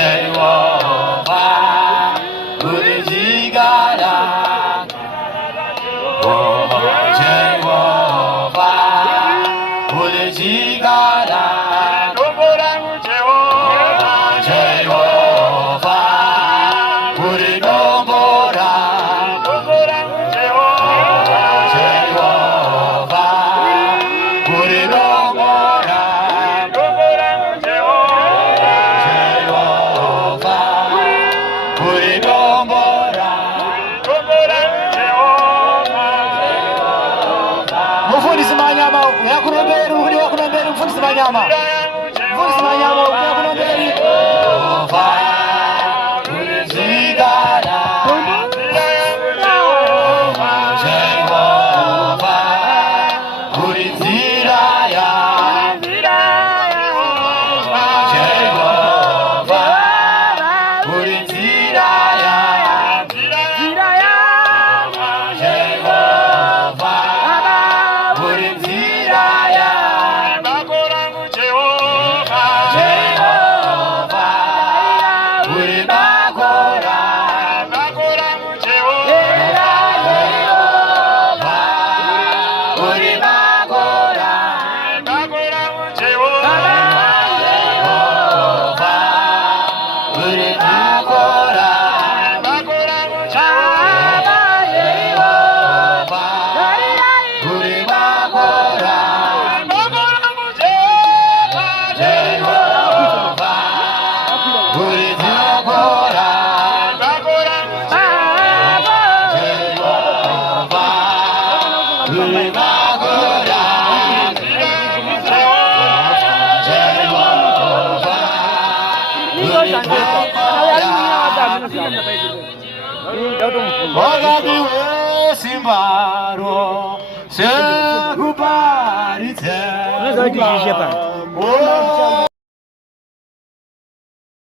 제와바 우리 지가라 제와바 우리 지가라 노보랑 제와바 제와바 우리 노보랑 노보랑 제와바 제와바 우리 노보랑 노보랑 제와바 우리 노보랑 노보랑 제와바 Mufundisi Manyama yakunomberi uri yakunomberi mufundisi Manyama mufundisi Manyama yakunomberi 제와바 우리 지가라 제와바 우리 지라야 제와바 우리 지라야 제와바 우리 지라야 마고랑구 제와바 제와바 우리 마고랑 마고랑구 제와바 우리 마고랑 마고랑구 제와바 우리 마고랑 마고랑구 제와바 우리 마고랑 마고랑구 제와바 우리 마고랑 마고랑구 제와바 우리 마고랑 와가비 왜 신바로 세구바리테